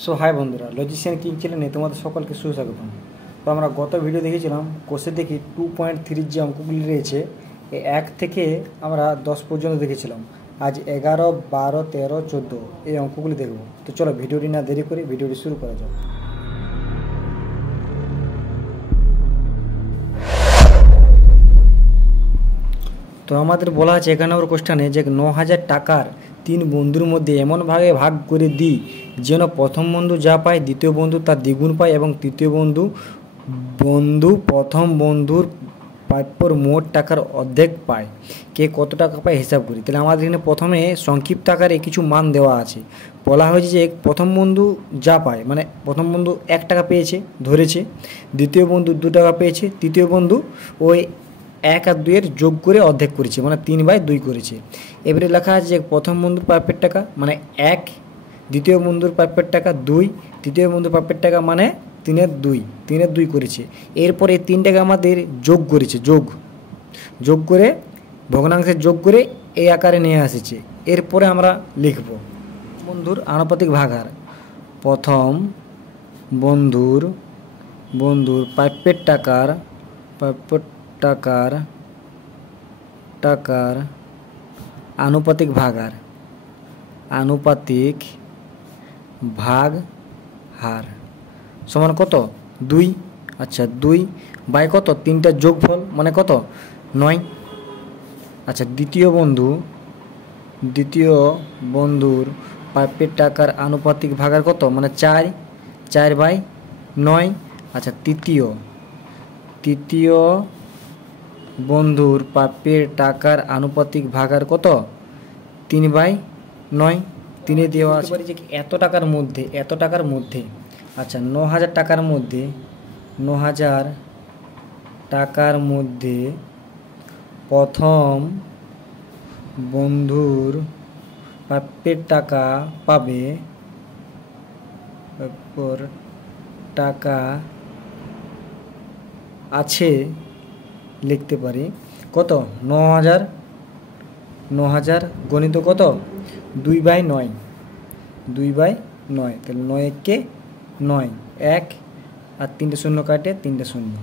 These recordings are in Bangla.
সো হাই বন্ধুরা, লজিশিয়ান কিং চ্যানেলে তোমাদের সকলকে সুস্বাগতম। তো আমরা গত ভিডিও দেখেছিলাম কোষে দেখি 2.3 যে অঙ্কগুলি রয়েছে এই 1 থেকে আমরা 10 পর্যন্ত দেখেছিলাম। আজ 11, 12, 13, 14 এই অঙ্কগুলি দেখব। তো চলো ভিডিওটি না দেরি করে ভিডিওটি শুরু করা যাক। তো আমাদের বলা আছে 1 নম্বর কোশ্চেনে যে 9,000 টাকার 3 বন্ধুর মধ্যে এমনভাবে ভাগ করে দিই যেন প্রথম বন্ধু যা পায় দ্বিতীয় বন্ধু তার দ্বিগুণ পায় এবং তৃতীয় বন্ধু প্রথম বন্ধুর প্রাপ্যর মোট টাকার অর্ধেক পায়। কে কত টাকা পায় হিসাব করি। তাহলে আমাদের এখানে প্রথমে সংক্ষিপ্ত আকারে কিছু মান দেওয়া আছে। বলা হয়েছে যে প্রথম বন্ধু যা পায়, মানে প্রথম বন্ধু 1 টাকা পেয়েছে ধরেছে, দ্বিতীয় বন্ধু 2 টাকা পেয়েছে, তৃতীয় বন্ধু ওই 1 আর 2 এর যোগ করে অর্ধেক করেছে, মানে 3/2 করেছে। এবারে লেখা আছে যে প্রথম বন্ধুর প্রাপ্যের টাকা মানে 1, দ্বিতীয় বন্ধুর প্রাপ্যের টাকা 2, তৃতীয় বন্ধুর প্রাপ্যের টাকা মানে 3/2 করেছে। এরপরে এই 3 টাকা আমাদের যোগ করেছে, যোগ করে ভগ্নাংশের যোগ করে এই আকারে নিয়ে আসছে। এরপরে আমরা লিখব বন্ধুর আনুপাতিক ভাগাহার। প্রথম বন্ধুর প্রাপ্যের টাকার আনুপাতিক ভাগহার সমান কত? 2। আচ্ছা 2 বাই কত? 3টা যোগফল মানে কত? 9। আচ্ছা দ্বিতীয় বন্ধুর প্রাপ্যের টাকার আনুপাতিক ভাগাহার কত? মানে 4/9। আচ্ছা তৃতীয় বন্ধুর প্রাপ্যের টাকার আনুপাতিক ভাগাহার কত? 3/9। 3 দেওয়া আছে যে এত টাকার মধ্যে আচ্ছা 9,000 টাকার মধ্যে প্রথম বন্ধুর প্রাপ্যের টাকা পাবে টাকা আছে, লিখতে পারি কত? 9,000 গণিত কত? 2/9। তাহলে 9 কে 9, 1 আর 3টে শূন্য কাটে 3টে শূন্য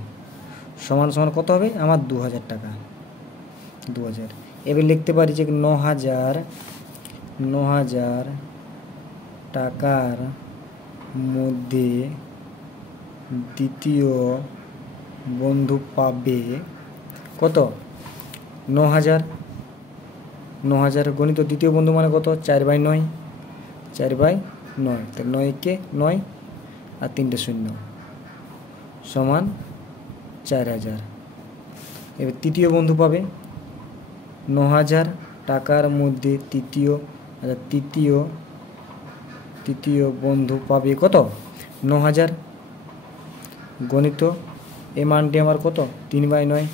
সমান কত হবে আমার? 2,000 টাকা। 2,000 এবার লিখতে পারি যে 9,000 টাকার মধ্যে দ্বিতীয় বন্ধু পাবে কত? 9,000 গণিত দ্বিতীয় বন্ধু মানে কত? 4/9। তাহলে 9 কে 9 আর 3টে শূন্য সমান 4,000। এবার তৃতীয় বন্ধু পাবে 9,000 টাকার মধ্যে তৃতীয় বন্ধু পাবে কত? 9,000 গণিত এই মানটি আমার কত? 3/9।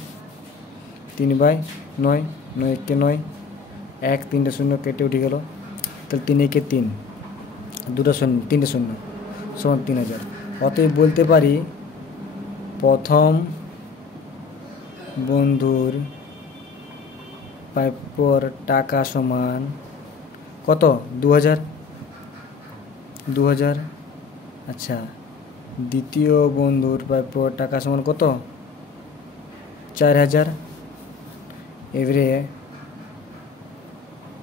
9 কে 9, 1 3টে শূন্য কেটে উঠে গেল। তাহলে 3 কে 3, 2টা শূন্য 3টে শূন্য সমান 3,000। অতএব বলতে পারি প্রথম বন্ধুর প্রাপ্যর টাকা সমান কত? 2,000। আচ্ছা দ্বিতীয় বন্ধুর প্রাপ্যর টাকা সমান কত? 4,000। এবারে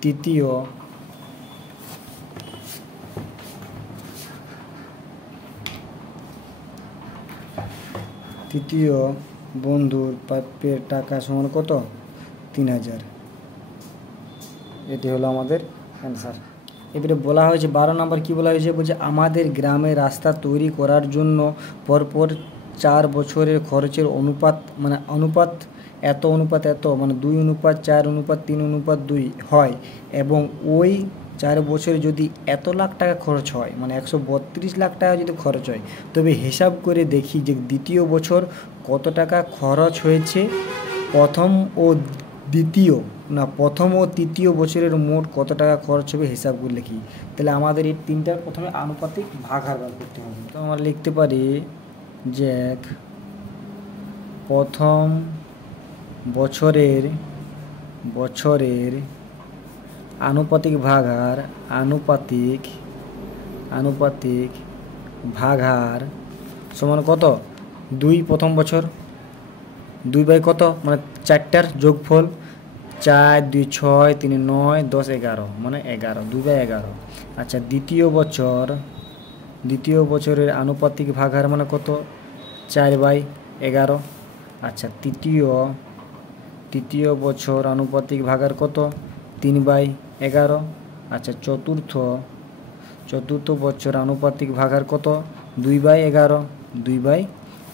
তৃতীয় বন্ধুর প্রাপ্যের টাকা সমান কত? 3,000। এটি হলো আমাদের অ্যান্সার। এবারে বলা হয়েছে 12 নম্বর কি বলা হয়েছে? বলছে আমাদের গ্রামে রাস্তা তৈরি করার জন্য পরপর 4 বছরের খরচের অনুপাত এত মানে 2:4:3:2 হয় এবং ওই 4 বছরে যদি এত লাখ টাকা খরচ হয় মানে 132 লাখ টাকা যদি খরচ হয়, তবে হিসাব করে দেখি যে দ্বিতীয় বছর কত টাকা খরচ হয়েছে, প্রথম ও তৃতীয় বছরের মোট কত টাকা খরচ হবে হিসাব করে লিখি। তাহলে আমাদের এই 3টার প্রথমে আনুপাতিক ভাগাহার বার করতে হবে। তো আমরা লিখতে পারি যে প্রথম বছরের আনুপাতিক আনুপাতিক ভাগহার সমান কত? 2 প্রথম বছর, 2 বাই কত মানে 4টার যোগফল, 4 2 6 3 9 10 11 মানে 11, 2 বাই 11। আচ্ছা দ্বিতীয় বছরের আনুপাতিক ভাগহার মানে কত? 4 বাই 11। আচ্ছা তৃতীয় বছর আনুপাতিক ভাগহার কত? 3 বাই 11। আচ্ছা চতুর্থ বছর আনুপাতিক ভাগহার কত? 2 বাই 11, 2 বাই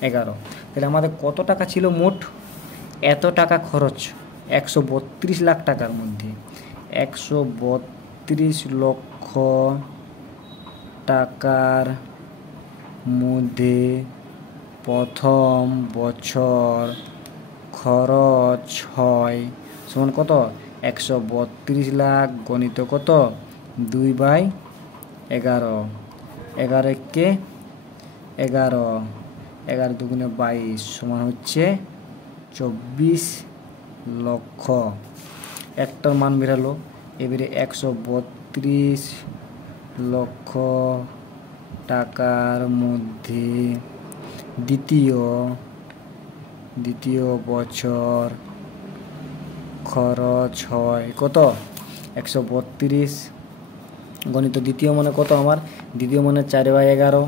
11। তাহলে আমাদের কত টাকা ছিল মোট? এত টাকা খরচ 132 লাখ টাকার মধ্যে 132 লক্ষ টাকার মধ্যে প্রথম বছর খরচ হয় সমান কত? 132 লাখ গণিত কত? 2 বাই 11। 11 কে 11, 11 দুগুণে 22 সমান হচ্ছে 24 লক্ষ। একটার মান বেরালো। এবারে 132 লক্ষ টাকার মধ্যে দ্বিতীয় বছর খরচ হয় কত? 132 গণিত দ্বিতীয় মানে কত আমার? দ্বিতীয় মানে 4 বাই 11।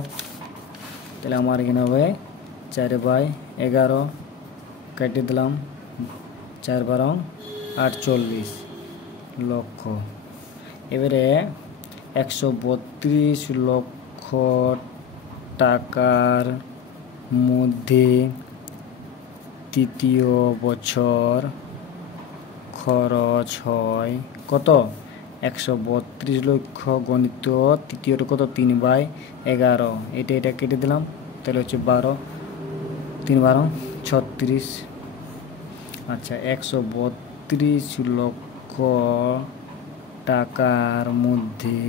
তাহলে আমার এখানে হবে 4 বাই 11 কেটে দিলাম, 4 12 48 লক্ষ। এবারে 132 লক্ষ টাকার মধ্যে তৃতীয় বছর খরচ হয় কত? 132 লক্ষ গণিত তৃতীয়টা কত? 3 বাই 11। এটা কেটে দিলাম, তাহলে হচ্ছে 12, 3 12 36। আচ্ছা 132 লক্ষ টাকার মধ্যে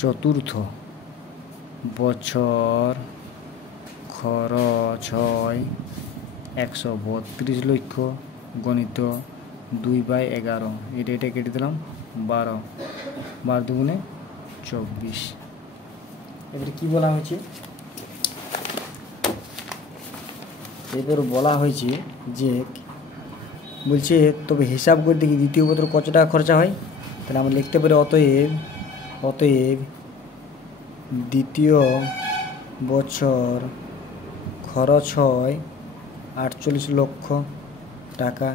চতুর্থ বছর খরচ হয় 132 লক্ষ গণিত 2 বাই 11। এটা কেটে দিলাম, 12, 12 দুগুণে 24। এবারে কি বলা হয়েছে? এবার বলা হয়েছে যে বলছে তবে হিসাব করে দেখি দ্বিতীয় বছর কত টাকা খরচা হয়। তাহলে আমরা লিখতে পারি অতএব দ্বিতীয় বছর খরচ হয় 48 লক্ষ টাকা।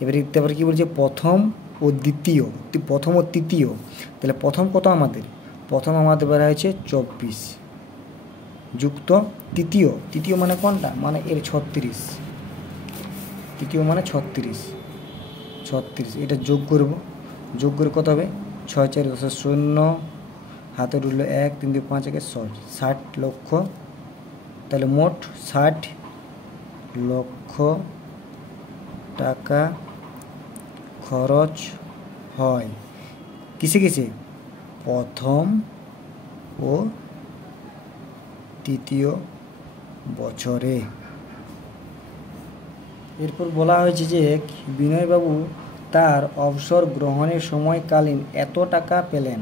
এবারে লিখতে পারি কি বলছে? প্রথম ও তৃতীয়। তাহলে প্রথম কত আমাদের? প্রথম আমাদের বের হয়েছে 24 যুক্ত তৃতীয় মানে কোনটা? মানে এর 36। তৃতীয় মানে 36, এটা যোগ করব। যোগ করে কত হবে? 6 4 10 0, হাতে রইল 1 3 2 5 1 60 লক্ষ। তাহলে মোট 60 লক্ষ টাকা খরচ হয় কিসে? প্রথম ও তৃতীয় বছরে। এরপর বলা হয়েছে যে বিনয়বাবু তার অবসর গ্রহণের সময়কালীন এত টাকা পেলেন।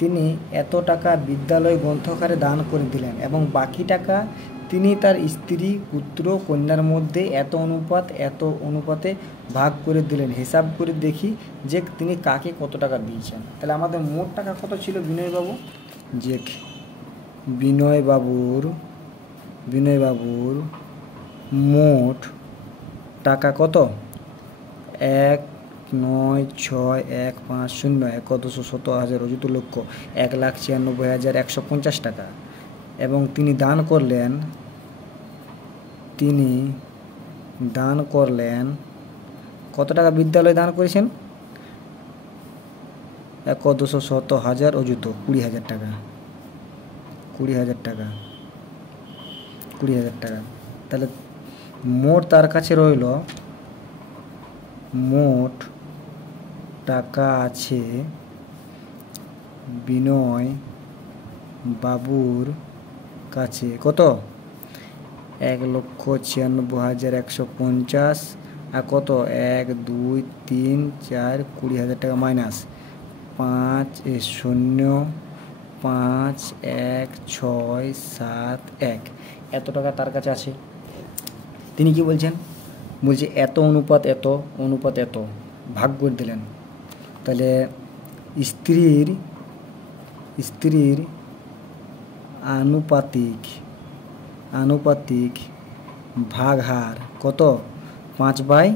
তিনি এত টাকা বিদ্যালয় গ্রন্থাগারে দান করে দিলেন এবং বাকি টাকা তিনি তার স্ত্রী পুত্র কন্যার মধ্যে এত অনুপাতে ভাগ করে দিলেন। হিসাব করে দেখি যে তিনি কাকে কত টাকা দিয়েছেন। তাহলে আমাদের মোট টাকা কত ছিল বিনয়বাবু? যে বিনয়বাবুর মোট টাকা কত? 1,9,6,1,5,0,1,217,000 অযুত লক্ষ 1,96,150 টাকা। এবং তিনি দান করলেন কত টাকা বিদ্যালয়ে দান করেছেন? 1,217,000 অযুত 20,000 টাকা। 20,000 টাকা। তাহলে মোট তার কাছে রইল, মোট টাকা আছে বিনয় বাবুর কাছে কত? 1,96,150 আর কত? 1 2 3 4 20,000 টাকা মাইনাস 5 0 5 1 6 7 1 এত টাকা তার কাছে আছে। তিনি কি বলছেন, বলছে এত অনুপাত এত অনুপাত এত, ভাগ করে দিলেন। তাহলে স্ত্রীর আনুপাতিক ভাগহার কত? 5 বাই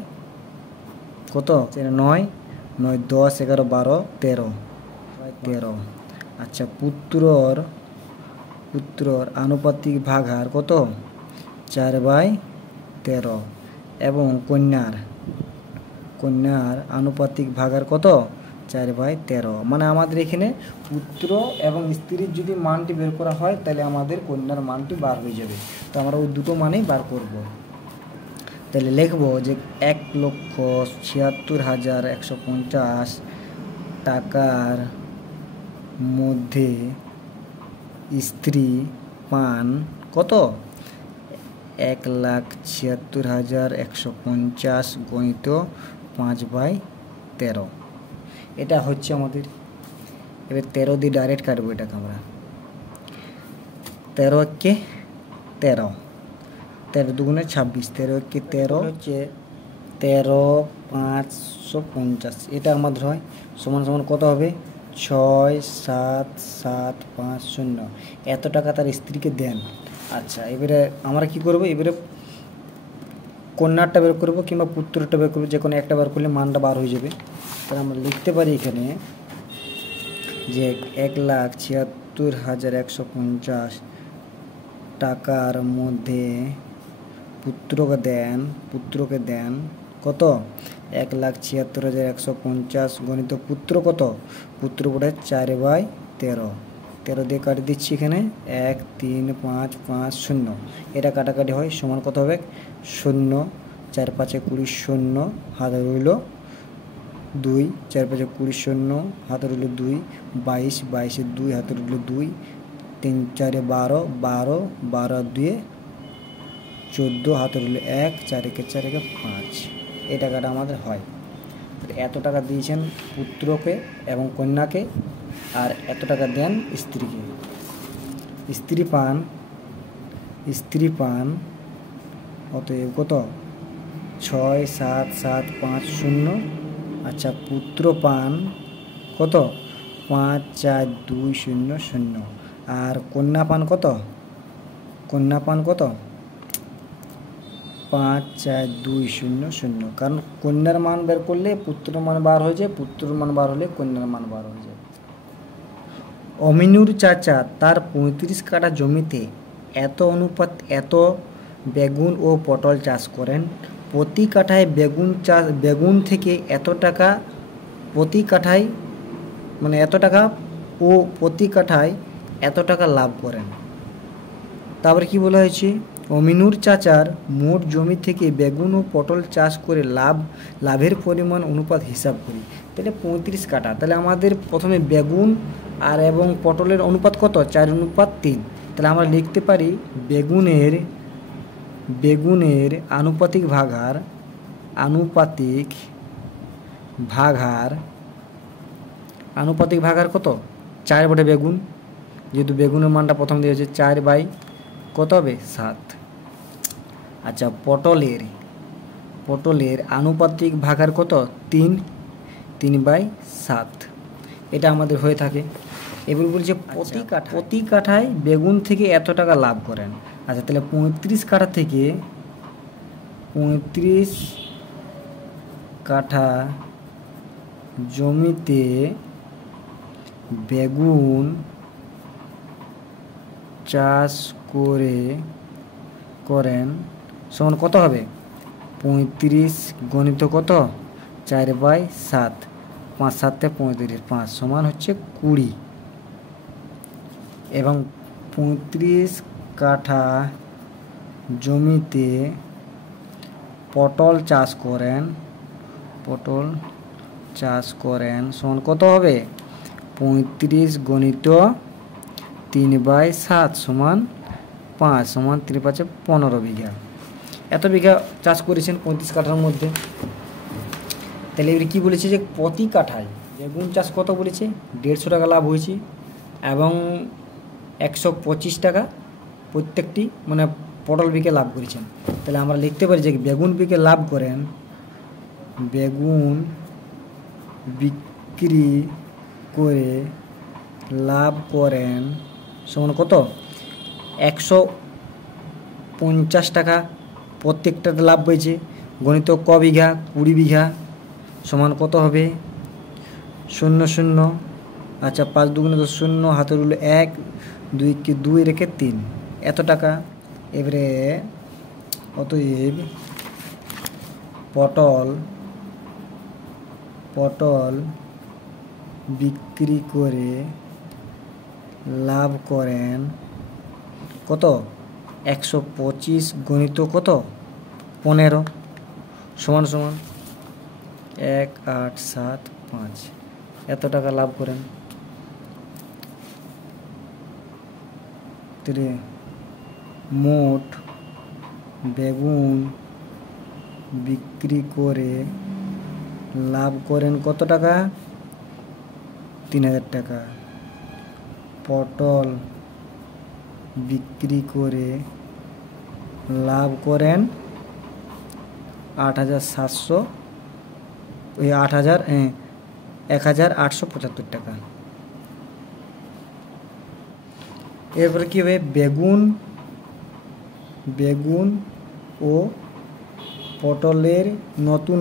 কত? 9 9 10 11 12 13। আচ্ছা, পুত্রর আনুপাতিক ভাগহার কত? 4 বাই 13। এবং কন্যার আনুপাতিক ভাগহার কত? 4 বাই 13। মানে আমাদের এখানে পুত্র এবং স্ত্রীর যদি মানটি বের করা হয় তাহলে আমাদের কন্যার মানটি বার হয়ে যাবে। তো আমরা ওই দুটো মানেই বার করব। তাহলে লিখব যে 1,76,150 টাকার মধ্যে স্ত্রী পান কত? 1,76,150 গণিত 5 বাই 13। এটা হচ্ছে আমাদের। এবার 13 দিয়ে ডাইরেক্ট কাটবো এটাকে আমরা। 13 কে 13, 13 দুগুণে 26, 13 কে 13 হচ্ছে 13,550। এটা আমাদের হয় সমান সমান কত হবে? 6,7,7,5,0। এত টাকা তার স্ত্রীকে দেন। আচ্ছা, এবারে আমরা কি করব? এবারে কন্যারটা বের করবো কিংবা পুত্রটা বের করবো, যে কোনো একটা বের করলে মানটা বার হয়ে যাবে। তাহলে আমরা লিখতে পারি এখানে যে 1,76,150 টাকার মধ্যে পুত্রকে দেন কত? 1,76,150 গণিত পুত্র কত? পুত্র বটে 4 বাই 13। 13 দিয়ে কাটি দিচ্ছি এখানে 1 3 5 5 0। এটা কাটাকাটি হয় সমান কত হবে? 0 4 5 20 0 হাতে রইল 2, 4 5 20 0 হাতে রইল 2, 22 22 2 হাতে রইল 2, 3 4 12 12 12 2 14 হাতে রইল 1, 4 1 4 1 5। এই টাকাটা আমাদের হয়। এত টাকা দিয়েছেন পুত্রকে এবং কন্যাকে, আর এত টাকা দেন স্ত্রীকে। স্ত্রী পান অতএব কত? 6,7,7,5,0। আচ্ছা, পুত্র পান কত? 5,4,2,0,0। আর কন্যা পান কত? 5,4,2,0,0। কারণ কন্যার মান বের করলে পুত্রের মান বার হয়ে যায়, পুত্রের মান বার হলে কন্যার মান বার হয়ে যায়। অমিনুর চাচা তার 35 কাঠা জমিতে এত বেগুন ও পটল চাষ করেন। প্রতি কাঠায় বেগুন থেকে এত টাকা, প্রতি কাঠায় এত টাকা লাভ করেন। তারপরে কি বলা হয়েছে? অমিনুর চাচার মোট জমি থেকে বেগুন ও পটল চাষ করে লাভের পরিমাণ অনুপাত হিসাব করি। তাহলে 35 কাঠা। তাহলে আমাদের প্রথমে বেগুন আর এবং পটলের অনুপাত কত? 4:3। তাহলে আমরা লিখতে পারি বেগুনের আনুপাতিক ভাগহার কত? 4 বটে বেগুন, যেহেতু বেগুনের মানটা প্রথম দিয়ে হচ্ছে 4 বাই কত হবে? 7। আচ্ছা, পটলের আনুপাতিক ভাগহার কত? 3 বাই 7। এটা আমাদের হয়ে থাকে। এবার বলছে প্রতি কাঠায় বেগুন থেকে এত টাকা লাভ করেন। আচ্ছা, তাহলে 35 কাঠা থেকে 35 কাঠা জমিতে বেগুন চাষ করেন সমান কত হবে? 35 গণিত কত? 4 বাই 7, 5 7 35, 5 সমান হচ্ছে 20। এবং 35 কাঠা জমিতে পটল চাষ করেন সমান কত হবে? 35 গণিত 3 বাই 7 সমান 5, সমান 3 5 15 বিঘা। এত বিঘা চাষ করেছেন 35 কাঠার মধ্যে। তাহলে এবারে কী বলেছে যে প্রতি কাঠায় বেগুন চাষ কত বলেছে? 150 টাকা লাভ হয়েছে। এবং 125 টাকা প্রত্যেকটি মানে পটল বিকে লাভ করেছেন। তাহলে আমরা লিখতে পারি যে বেগুন বিকে লাভ করেন, বেগুন বিক্রি করে লাভ করেন সমান কত, 150 টাকা প্রত্যেকটাতে লাভ হয়েছে, গণিত ক বিঘা, 20 বিঘা সমান কত হবে 0 0। আচ্ছা 5 দুগুণে 10, 0 হাতের উঠলো 1, 2 কে 2 রেখে 3, এত টাকা। এবারে অতএব পটল বিক্রি করে লাভ করেন কত, 125 গণিত কত 15 সমান 1875, এত টাকা লাভ করেন। মোট বেগুন বিক্রি করে লাভ করেন কত টাকা, 3000 টাকা। পটল বিক্রি করে লাভ করেন 1875 টাকা। এরপরে কী হবে, বেগুন ও পটলের নতুন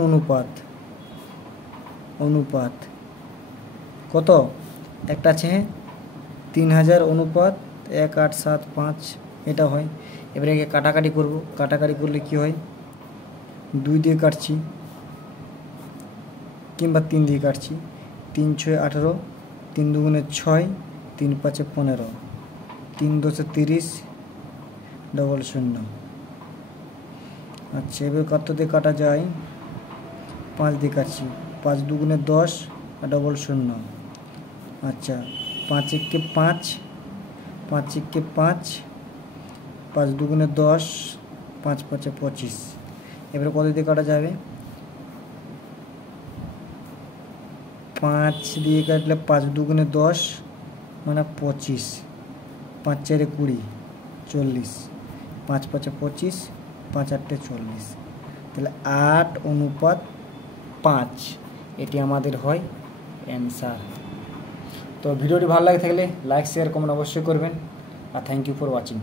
অনুপাত কত, একটা আছে 3000 অনুপাত 1875, এটা হয়। এবারে একে কাটাকাটি করব, কাটাকাটি করলে কি হয়, 2 দিয়ে কাটছি কিংবা 3 দিয়ে কাটছি, 3 6 18, 3 দুগুণে 6, 3 5 15, 3 10 30, 000। আচ্ছা এবার কত দিয়ে কাটা যায়, 5 দিয়ে কাটছি, 5 দুগুণে 10, 000। আচ্ছা 5 1 5, 5 1 5, 5 দুগুণে 10, 5 5 25। এবারে কত দিয়ে কাটা যাবে, 5 দিয়ে কাটলে 5 দুগুণে 10 মানে 25, 5 4 20, 40, 5 5 25, 5 8 40, তাহলে 8:5 এটি আমাদের হয় অ্যান্সার। তো ভিডিওটি ভালো লাগে থাকলে লাইক শেয়ার কমেন্ট অবশ্যই করবেন, আর থ্যাংক ইউ ফর ওয়াচিং।